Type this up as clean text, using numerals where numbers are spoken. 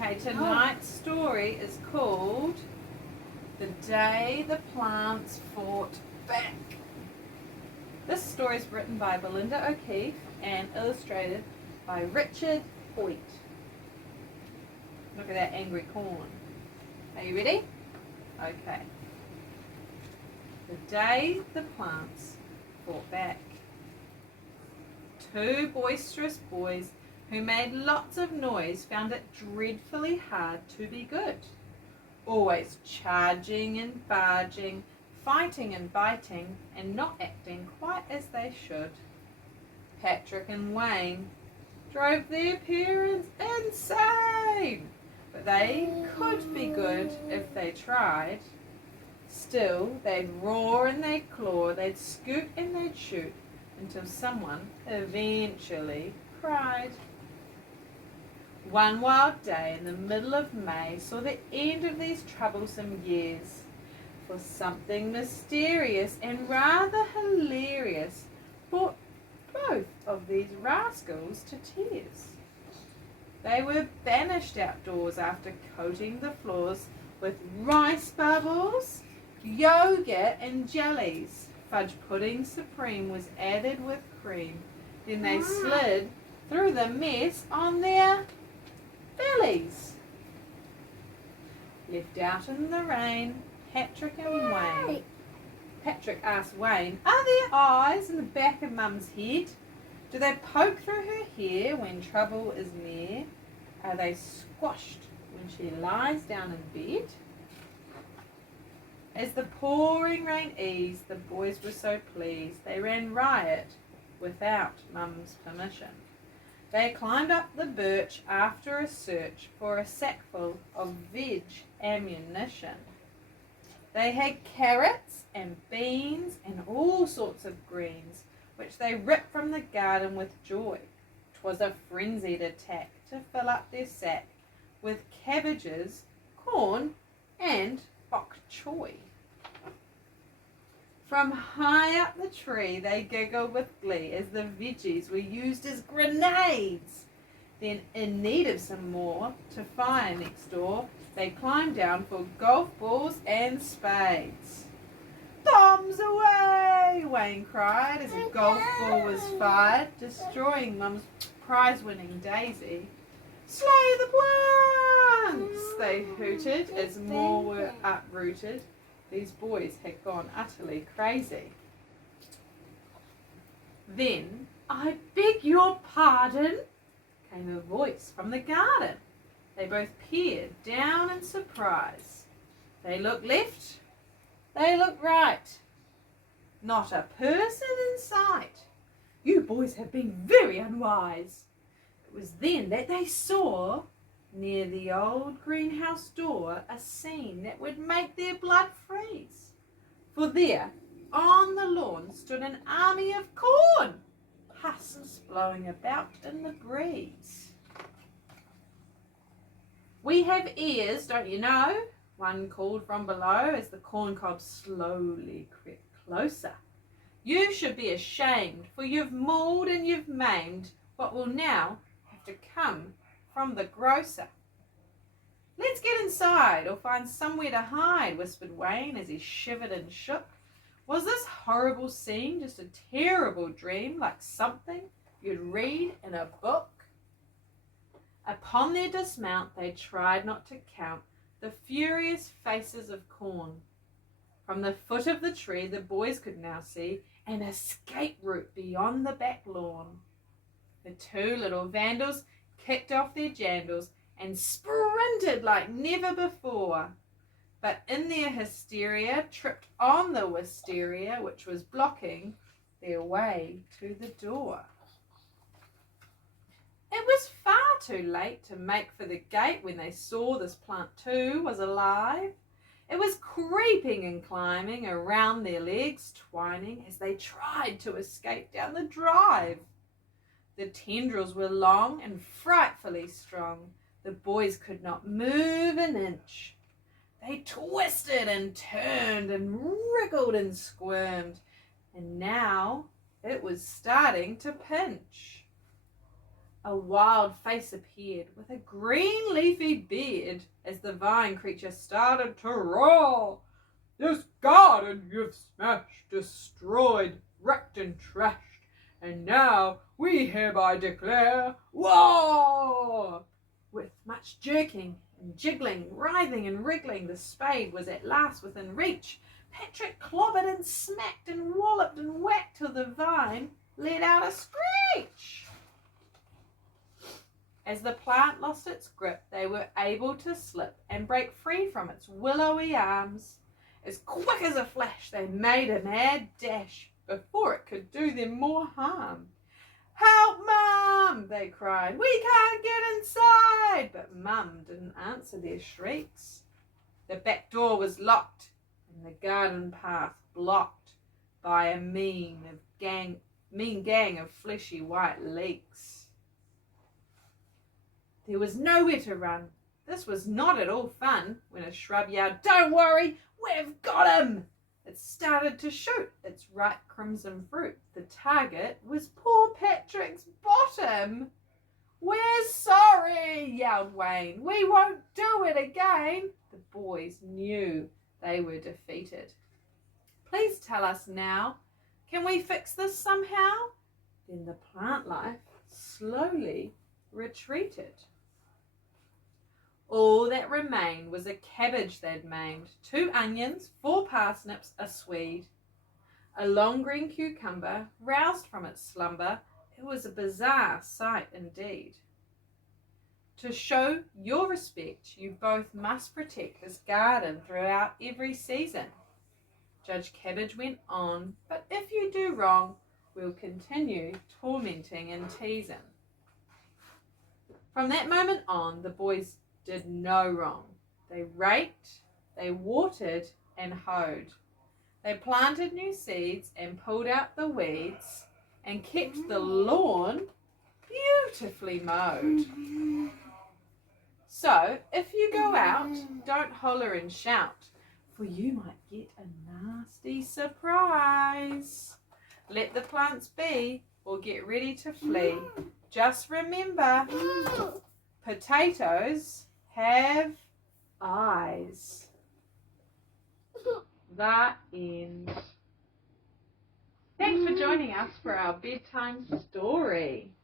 Okay, tonight's story is called The Day the Plants Fought Back. This story is written by Belinda O'Keefe and illustrated by Richard Hoyt. Look at that angry corn. Are you ready? Okay. The day the plants fought back. Two boisterous boys who made lots of noise found it dreadfully hard to be good. Always charging and barging, fighting and biting, and not acting quite as they should. Patrick and Wayne drove their parents insane, but they could be good if they tried. Still, they'd roar and they'd claw, they'd scoot and they'd shoot, until someone eventually cried. One wild day in the middle of May saw the end of these troublesome years, for something mysterious and rather hilarious brought both of these rascals to tears. They were banished outdoors after coating the floors with rice bubbles, yogurt and jellies. Fudge pudding supreme was added with cream. Then they slid through the mess on their bellies. Left out in the rain, Patrick and Wayne. Patrick asked Wayne, "Are there eyes in the back of Mum's head? Do they poke through her hair when trouble is near? Are they squashed when she lies down in bed?" As the pouring rain eased, the boys were so pleased they ran riot without Mum's permission. They climbed up the birch after a search for a sackful of veg ammunition. They had carrots and beans and all sorts of greens, which they ripped from the garden with joy. 'Twas a frenzied attack to fill up their sack with cabbages, corn, and bok choy. From high up the tree they giggled with glee as the veggies were used as grenades. Then, in need of some more to fire next door, they climbed down for golf balls and spades. "Bombs away!" Wayne cried as a golf ball was fired, destroying Mum's prize-winning daisy. "Slay the plants!" they hooted as more were uprooted. These boys had gone utterly crazy. Then, "I beg your pardon," came a voice from the garden. They both peered down in surprise. They looked left, they looked right. Not a person in sight. "You boys have been very unwise." It was then that they saw, near the old greenhouse door, a scene that would make their blood freeze. For there, on the lawn, stood an army of corn, husks blowing about in the breeze. "We have ears, don't you know?" one called from below as the corn cob slowly crept closer. "You should be ashamed, for you've mauled and you've maimed what will now have to come from the grocer." "Let's get inside or find somewhere to hide," whispered Wayne as he shivered and shook. Was this horrible scene just a terrible dream, like something you'd read in a book? Upon their dismount they tried not to count the furious faces of corn. From the foot of the tree the boys could now see an escape route beyond the back lawn. The two little vandals kicked off their jandals and sprinted like never before, but in their hysteria tripped on the wisteria which was blocking their way to the door. It was far too late to make for the gate when they saw this plant too was alive. It was creeping and climbing around their legs, twining as they tried to escape down the drive. The tendrils were long and frightfully strong. The boys could not move an inch. They twisted and turned and wriggled and squirmed, and now it was starting to pinch. A wild face appeared with a green leafy beard as the vine creature started to roar. "This garden you've smashed, destroyed, wrecked and trashed, and now we hereby declare war!" With much jerking and jiggling, writhing and wriggling, the spade was at last within reach. Patrick clobbered and smacked and walloped and whacked till the vine let out a screech. As the plant lost its grip, they were able to slip and break free from its willowy arms. As quick as a flash, they made a mad dash before it could do them more harm. "Help, Mum!" they cried. "We can't get inside!" But Mum didn't answer their shrieks. The back door was locked and the garden path blocked by a mean gang of fleshy white leeks. There was nowhere to run. This was not at all fun when a shrub yelled, "Don't worry, we've got him!" It started to shoot its ripe crimson fruit. The target was poor Patrick's bottom. "We're sorry," yelled Wayne. "We won't do it again." The boys knew they were defeated. "Please tell us now, can we fix this somehow?" Then the plant life slowly retreated. All that remained was a cabbage they'd maimed, 2 onions, 4 parsnips, a swede, a long green cucumber roused from its slumber. It was a bizarre sight indeed. To show your respect, you both must protect this garden throughout every season. Judge Cabbage went on, "But if you do wrong, we'll continue tormenting and teasing." From that moment on, the boys did no wrong. They raked, they watered and hoed. They planted new seeds and pulled out the weeds and kept the lawn beautifully mowed. So, if you go out, don't holler and shout, for you might get a nasty surprise. Let the plants be or get ready to flee. Just remember, potatoes have eyes. The end. Thanks for joining us for our bedtime story.